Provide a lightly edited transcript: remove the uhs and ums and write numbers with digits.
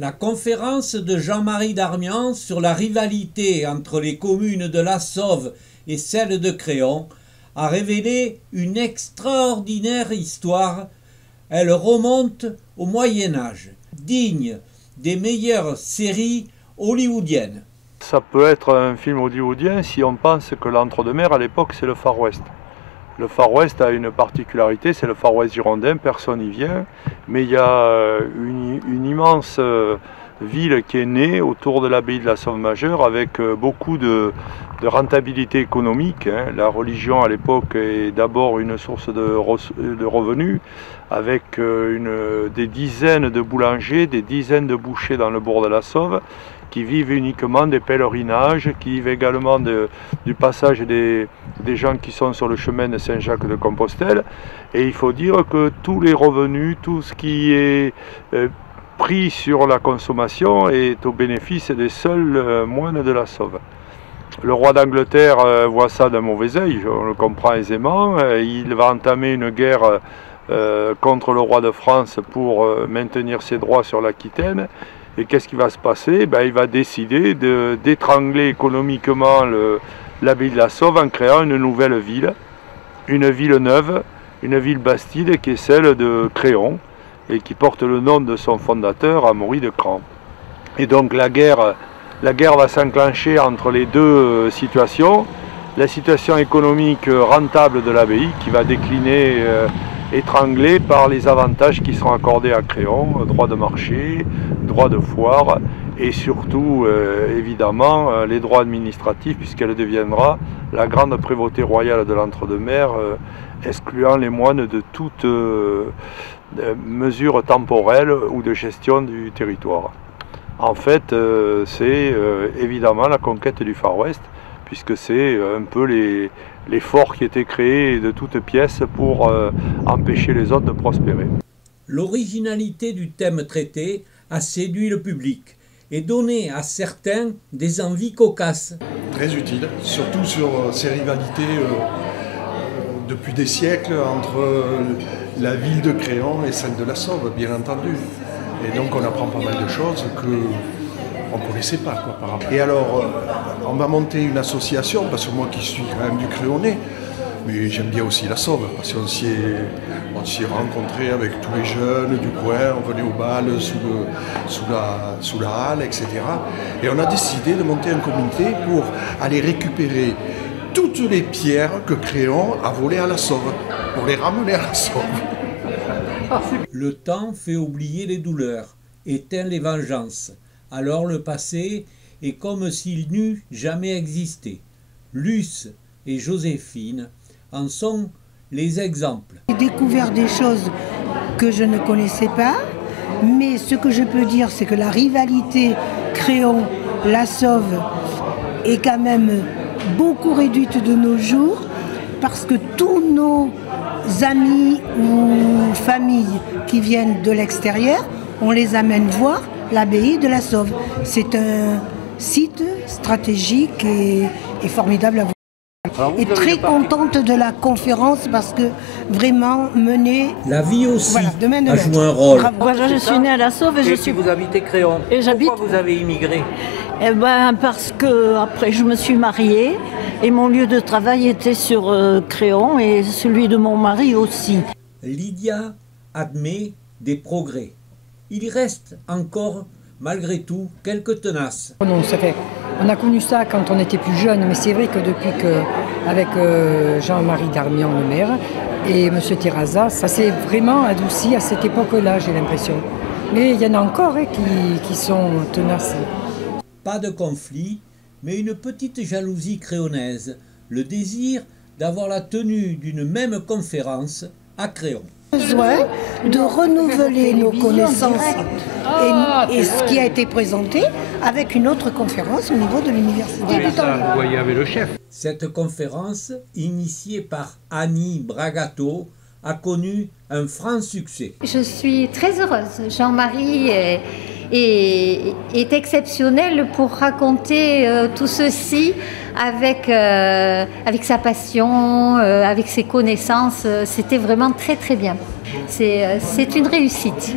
La conférence de Jean-Marie Darmian sur la rivalité entre les communes de La Sauve et celle de Créon a révélé une extraordinaire histoire. Elle remonte au Moyen-Âge, digne des meilleures séries hollywoodiennes. Ça peut être un film hollywoodien si on pense que l'entre-deux-mers à l'époque c'est le Far West. Le Far West a une particularité, c'est le Far West girondin, personne n'y vient, mais il y a une immense ville qui est née autour de l'abbaye de la Sauve majeure avec beaucoup de rentabilité économique. La religion à l'époque est d'abord une source de revenus, avec des dizaines de boulangers, des dizaines de bouchers dans le bourg de la Sauve, qui vivent uniquement des pèlerinages, qui vivent également du passage des gens qui sont sur le chemin de Saint-Jacques-de-Compostelle. Et il faut dire que tous les revenus, tout ce qui est pris sur la consommation est au bénéfice des seuls moines de la Sauve. Le roi d'Angleterre voit ça d'un mauvais œil, on le comprend aisément. Il va entamer une guerre contre le roi de France pour maintenir ses droits sur l'Aquitaine. Et qu'est-ce qui va se passer? Il va décider d'étrangler économiquement l'abbaye de la Sauve en créant une nouvelle ville, une ville neuve, une ville bastide qui est celle de Créon et qui porte le nom de son fondateur, Amaury de Cran. Et donc la guerre va s'enclencher entre les deux situations. La situation économique rentable de l'abbaye qui va décliner étranglée par les avantages qui seront accordés à Créon, droit de marché, droit de foire et surtout évidemment les droits administratifs puisqu'elle deviendra la grande prévôté royale de l'entre-deux-mers excluant les moines de toute mesure temporelle ou de gestion du territoire. En fait c'est évidemment la conquête du Far West puisque c'est un peu les forts qui étaient créés de toutes pièces pour empêcher les autres de prospérer. L'originalité du thème traité a séduit le public et donné à certains des envies cocasses. Très utile, surtout sur ces rivalités depuis des siècles entre la ville de Créon et celle de la Sauve, bien entendu. Et donc on apprend pas mal de choses qu'on ne connaissait pas. Par rapport. Et alors, on va monter une association, parce que moi qui suis quand même du Créonais, mais j'aime bien aussi la Sauve, parce qu'on s'y est rencontrés avec tous les jeunes du coin, on venait au bal sous la halle, etc. Et on a décidé de monter un comité pour aller récupérer toutes les pierres que Créon a volées à la Sauve, pour les ramener à la Sauve. Le temps fait oublier les douleurs, éteint les vengeances. Alors le passé est comme s'il n'eût jamais existé. Luce et Joséphine en sont les exemples. J'ai découvert des choses que je ne connaissais pas, mais ce que je peux dire, c'est que la rivalité Créon-La Sauve est quand même beaucoup réduite de nos jours, parce que tous nos amis ou familles qui viennent de l'extérieur, on les amène voir l'abbaye de la Sauve. C'est un site stratégique et formidable à voir. Et très contente de la conférence parce que vraiment mener... La vie aussi a joué un rôle. Voilà, je suis née à La Sauve et vous habitez Créon. Pourquoi vous avez immigré? Parce que après je me suis mariée et mon lieu de travail était sur Créon et celui de mon mari aussi. Lydia admet des progrès. Il reste encore, malgré tout, quelques tenaces. Non, on a connu ça quand on était plus jeune, mais c'est vrai que depuis qu'avec Jean-Marie Darmian, le maire, et M. Terraza, ça s'est vraiment adouci à cette époque-là, j'ai l'impression. Mais il y en a encore qui sont tenaces. Pas de conflit, mais une petite jalousie créonaise, le désir d'avoir la tenue d'une même conférence à Créon. Besoin de renouveler nos connaissances et ce qui a été présenté avec une autre conférence au niveau de l'université de Tanger. Vous voyez avec le chef. Cette conférence, initiée par Annie Bragato, a connu un franc succès. Je suis très heureuse. Jean-Marie est exceptionnel pour raconter tout ceci avec sa passion, avec ses connaissances. C'était vraiment très très bien. C'est une réussite.